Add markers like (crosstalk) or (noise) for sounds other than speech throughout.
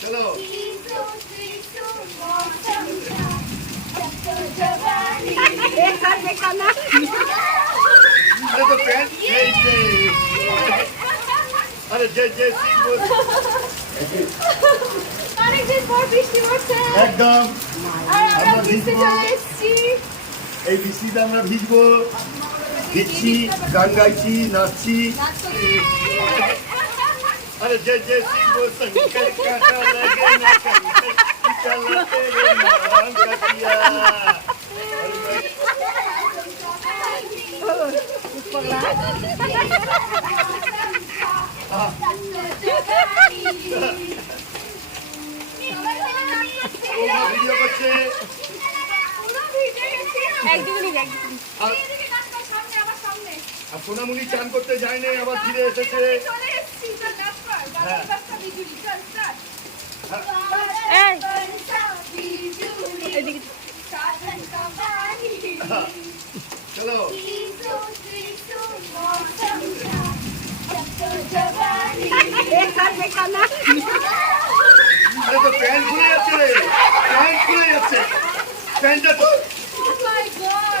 চলো আরে বৃষ্টি পড়ছে একদম। আমরা আমরা চলে এই বৃষ্টিতে আমরা ভিজবো। ভিজছি, গান গাইছি, নাচছি। अरे जय जय सिंह वो शंकर काटा लगे ना कंकर चला तेरे नाम कटिया ওমা ভিডিও করছে পুরো ভিজে গেছি। একদিনই একদিন আর এইদিকে নাচ কর, সামনে, আমার সামনে। আর সোনামুনি চান করতে যায়নি আবার ফিরে এসেছে চলে প্যান্ট খুলে যাচ্ছে রে প্যান্ট খুলে যাচ্ছে প্যান্টটা তো Oh my God,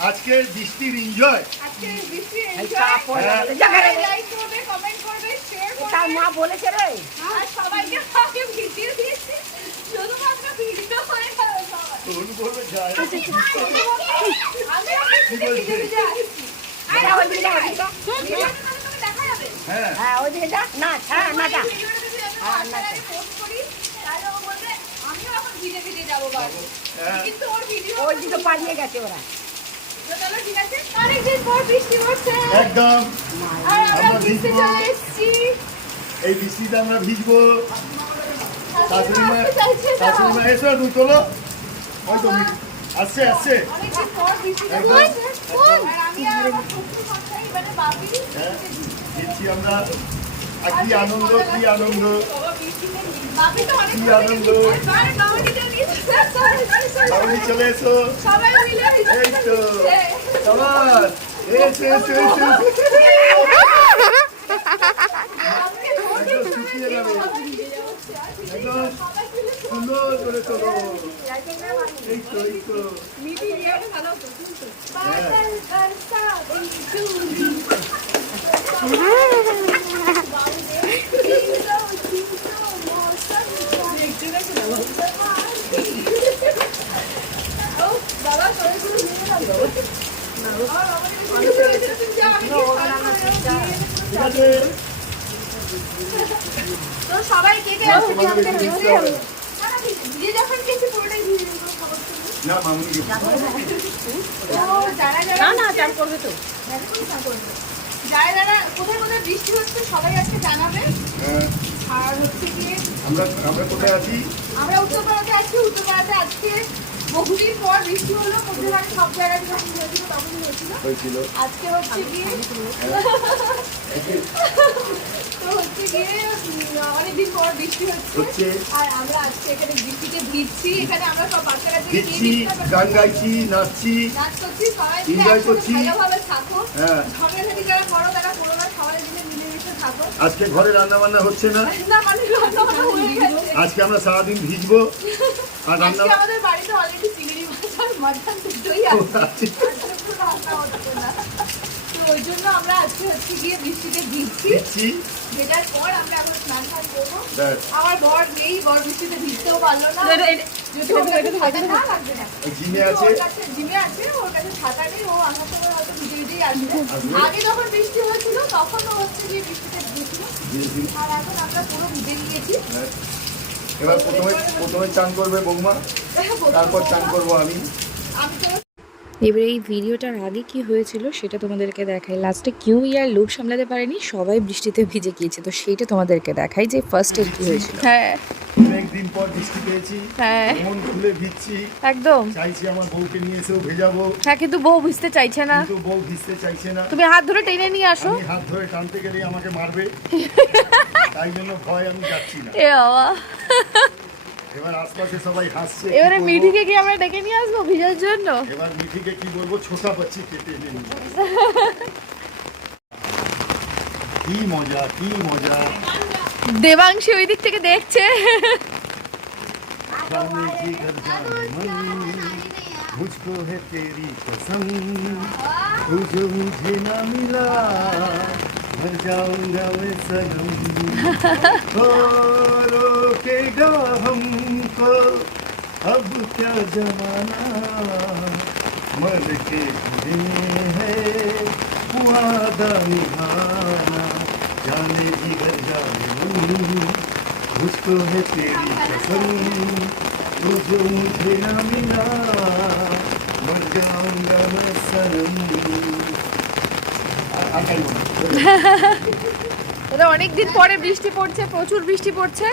আজকের বৃষ্টির এনজয় আজকে হ্যাঁ। তার মা বলেছে রে। সবাইকে শুধুমাত্র হয়ে গেল যাবে? হ্যাঁ। হ্যাঁ ওইদিকে যা না হ্যাঁ না যা আমিও এখন ভিজে ভিজে যাব কিন্তু ওর ভিডিও পালিয়ে গেছে ওরা। একদম। এই বৃষ্টিতে আমরা ভিজবো। এসো তোলো ওই তো আসছে আসছে। আমার কি আনন্দ কি আনন্দ। চলে এসো সবাই মিলে এই তো। সবার এসো এসো এসো সুন্দর করে চলো এই তো এই তো মিটি ভালো তো সবাই। ভিজে যখন গেছি পুরোটাই ভিজে খবর ছিল। না মামুনি চান করবে তো যারা যারা কোথায় কোথায় বৃষ্টি হচ্ছে সবাই আজকে জানাবে হ্যাঁ আর হচ্ছে গিয়ে আমরা আমরা কোথায় আছি? আমরা উত্তরপাড়াতে আছি উত্তরপাড়াতে আজকে বহুদিন পর বৃষ্টি হলো সব জায়গায় যখন হয়েছিল তখনই হয়েছিল। হয়েছিল। আজকে হচ্ছে গিয়ে তো হচ্ছে গিয়ে অনেকদিন পর বৃষ্টি হচ্ছে। আর আমরা আজকে এখানে বৃষ্টিতে ভিজছি এখানে আমরা সব বাচ্চারা দিচ্ছি গান গাইছি নাচছি। নাচ করছি সবাই মিলে Enjoy করছি। ভালোভাবে থাকো। হ্যাঁ। ঝগড়াঝাটি যারা করো তারা করো না সবাই মিলে মিলেমিশে থাকো আজকে ঘরে রান্না বান্না হচ্ছে না। আজকে আমরা সারাদিন ভিজবো আর রান্না আমাদের বাড়িতে অলরেডি চিংড়ি মাছ আর মাটন দুটোই আছে। রান্না হচ্ছে না। ওই জন্য আমরা আজকে হচ্ছে গিয়ে বৃষ্টিতে ভিজছি। দিচ্ছি পর আমরা এখন স্নান টান করব। আমার বর নেই বর বৃষ্টিতে ভিজতেও পারল না। জিমে আছে ওর কাছে জিমে আছে ওর কাছে ছাতা নেই ও হয়তো ভিজেই আসবে আসবে। আগে যখন বৃষ্টি হয়েছিল তখন হচ্ছে গিয়ে বৃষ্টিতে ভিজেছিল। আর এখন আমরা পুরো ভিজে গিয়েছি এবার প্রথমে প্রথমে চান করবে বৌমা তারপর চান করব আমি। এবার এই ভিডিওটার আগে কি হয়েছিল সেটা তোমাদেরকে দেখাই। লাস্টে কেউ ইয়ার লোক সামলাতে পারেনি সবাই বৃষ্টিতে ভিজে গিয়েছে। তো সেইটা তোমাদেরকে দেখাই যে ফার্স্টে কি হয়েছিল। হ্যাঁ। অনেকদিন পর বৃষ্টি পেয়েছি। হ্যাঁ। মন খুলে ভিজছি। একদম। চাইছি আমার বউকে নিয়ে এসেও ভেজাবো। হ্যাঁ কিন্তু বউ বুঝতে চাইছে না। কিন্তু বউ ভিজতে চাইছে না। তুমি হাত ধরে টেনে নিয়ে আসো। আমি হাত ধরে টানতে গেলেই আমাকে মারবে। (laughs) তাই জন্য ভয় আমি যাচ্ছি না। এ বাবা। এবার আশপাশে সবাই হাসছে এবারে? মিঠিকে কি আমরা ডেকে নিয়ে আসব ভিজার জন্য? এবার মিঠিকে কি বলব? ছোটা পাচ্ছি কেটে নিয়ে কি মজা কি মজা। দেবাংশী ওই দিক থেকে দেখছে। मुझको है तेरी कसम तू जो मुझे ना मिला, मर जाऊँगा मैं सनम। रोकेगा हमको अब क्या जमाना? मर के जिए है वादा निभाना जाने घर जाने मुझको है तेरी कसम। तू जो मुझे न मिला (laughs) অনেকদিন পরে বৃষ্টি পড়ছে, প্রচুর বৃষ্টি পড়ছে।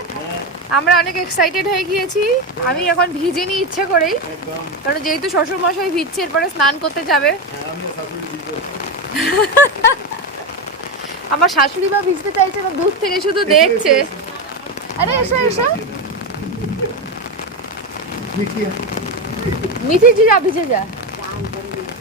আমরা অনেক এক্সাইটেড হয়ে গিয়েছি। আমি এখন ভিজিনি ইচ্ছে করেই। কারণ যেহেতু শ্বশুরমশাই ভিজছে, এরপরে স্নান করতে যাবে। আমার শাশুড়ি মা ভিজতে চাইছে না দূর থেকে শুধু দেখছে। আরে, এসো এসো। মিথি যা ভিজে যা।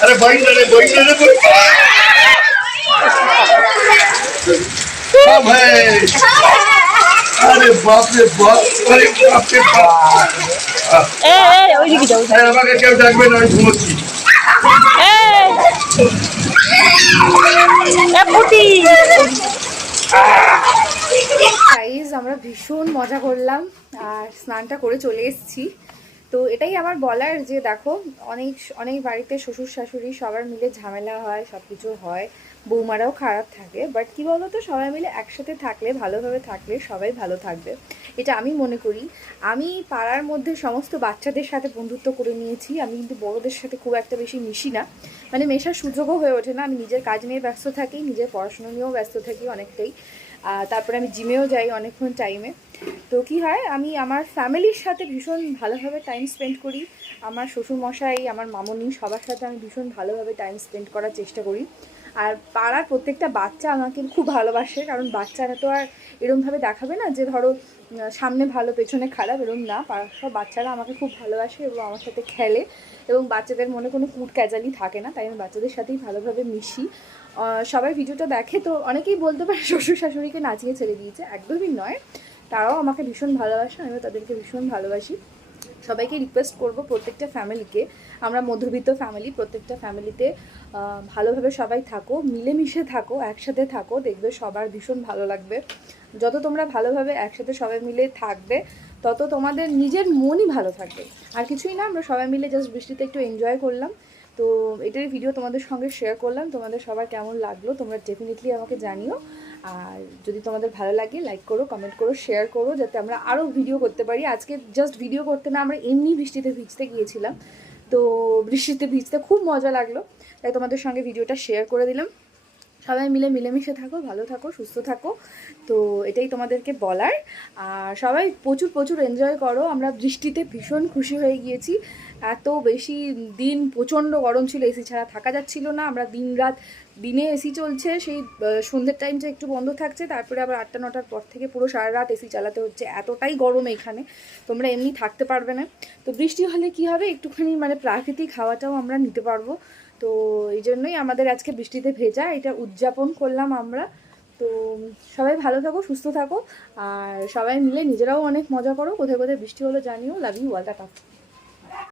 আরে বাইন ওই আমাকে কেউ ডাকবে না আমি ঘুমোচ্ছি আমরা ভীষণ মজা করলাম আর স্নানটা করে চলে এসেছি। তো এটাই আমার বলার যে, দেখো, অনেক অনেক বাড়িতে শ্বশুর শাশুড়ি সবার মিলে ঝামেলা হয় সব কিছু হয়। বৌমারাও খারাপ থাকে বাট কী বলো তো সবাই মিলে একসাথে থাকলে, ভালোভাবে থাকলে সবাই ভালো থাকবে। এটা আমি মনে করি। আমি পাড়ার মধ্যে সমস্ত বাচ্চাদের সাথে বন্ধুত্ব করে নিয়েছি। আমি কিন্তু বড়োদের সাথে খুব একটা বেশি মিশি না। মানে মেশার সুযোগও হয়ে ওঠে না। আমি নিজের কাজ নিয়ে ব্যস্ত থাকি, নিজের পড়াশুনো নিয়েও ব্যস্ত থাকি অনেকটাই। তারপরে আমি জিমেও যাই অনেকক্ষণ টাইমে তো কি হয়, আমি আমার ফ্যামিলির সাথে ভীষণ ভালোভাবে টাইম স্পেন্ড করি। আমার শ্বশুরমশাই, আমার মামনি সবার সাথে আমি ভীষণ ভালোভাবে টাইম স্পেন্ড করার চেষ্টা করি। আর পাড়ার প্রত্যেকটা বাচ্চা আমাকে খুব ভালোবাসে, কারণ বাচ্চারা তো আর এরমভাবে দেখাবে না যে ধরো সামনে ভালো, পেছনে খারাপ এরম না। পাড়ার সব বাচ্চারা আমাকে খুব ভালোবাসে এবং আমার সাথে খেলে এবং বাচ্চাদের মনে কোনো কুট ক্যাজালি থাকে না, তাই আমি বাচ্চাদের সাথেই ভালোভাবে মিশি। সবাই ভিডিওটা দেখে তো অনেকেই বলতে পারে শ্বশুর শাশুড়িকে নাচিয়ে ছেড়ে দিয়েছে, একদমই নয়। তারাও আমাকে ভীষণ ভালোবাসে, আমিও তাদেরকে ভীষণ ভালোবাসি। সবাইকে রিকোয়েস্ট করব প্রত্যেকটা ফ্যামিলিকে আমরা মধ্যবিত্ত ফ্যামিলি প্রত্যেকটা ফ্যামিলিতে ভালোভাবে সবাই থাকো, মিলেমিশে থাকো, একসাথে থাকো, দেখবে সবার ভীষণ ভালো লাগবে। যত তোমরা ভালোভাবে একসাথে সবাই মিলে থাকবে, তত তোমাদের নিজের মনই ভালো থাকবে। আর কিছুই না, আমরা সবাই মিলে জাস্ট বৃষ্টিতে একটু এনজয় করলাম। তো এটার ভিডিও তোমাদের সঙ্গে শেয়ার করলাম। তোমাদের সবার কেমন লাগল, তোমরা ডেফিনেটলি আমাকে জানিও। আর যদি তোমাদের ভালো লাগে লাইক করো কমেন্ট করো শেয়ার করো, যাতে আমরা আরও ভিডিও করতে পারি। আজকে জাস্ট ভিডিও করতে না, আমরা এমনি বৃষ্টিতে ভিজতে গিয়েছিলাম। তো বৃষ্টিতে ভিজতে খুব মজা লাগল। তাই তোমাদের সঙ্গে ভিডিওটা শেয়ার করে দিলাম। সবাই মিলে মিলেমিশে থাকো, ভালো থাকো, সুস্থ থাকো। তো এটাই তোমাদেরকে বলার। আর সবাই প্রচুর প্রচুর এনজয় করো। আমরা বৃষ্টিতে ভীষণ খুশি হয়ে গিয়েছি। এত বেশি দিন প্রচণ্ড গরম ছিল, এসি ছাড়া থাকা যাচ্ছিল না। আমরা দিন রাত দিনে এসি চলছে। সেই সন্ধ্যের টাইমটা একটু বন্ধ থাকছে। তারপরে আবার আটটা, নটার পর থেকে পুরো সারা রাত এসি চালাতে হচ্ছে। এতটাই গরম এখানে। তোমরা এমনি থাকতে পারবে না। তো বৃষ্টি হলে কি হবে? একটুখানি মানে প্রাকৃতিক হাওয়াটাও আমরা নিতে পারব। তো এই জন্যই আমাদের আজকে বৃষ্টিতে ভেজা, এটা উদযাপন করলাম আমরা। তো সবাই ভালো থাকো, সুস্থ থাকো, আর সবাই মিলে নিজেরাও অনেক মজা করো। কোথায় কোথায় বৃষ্টি হলো জানিও। Love you wall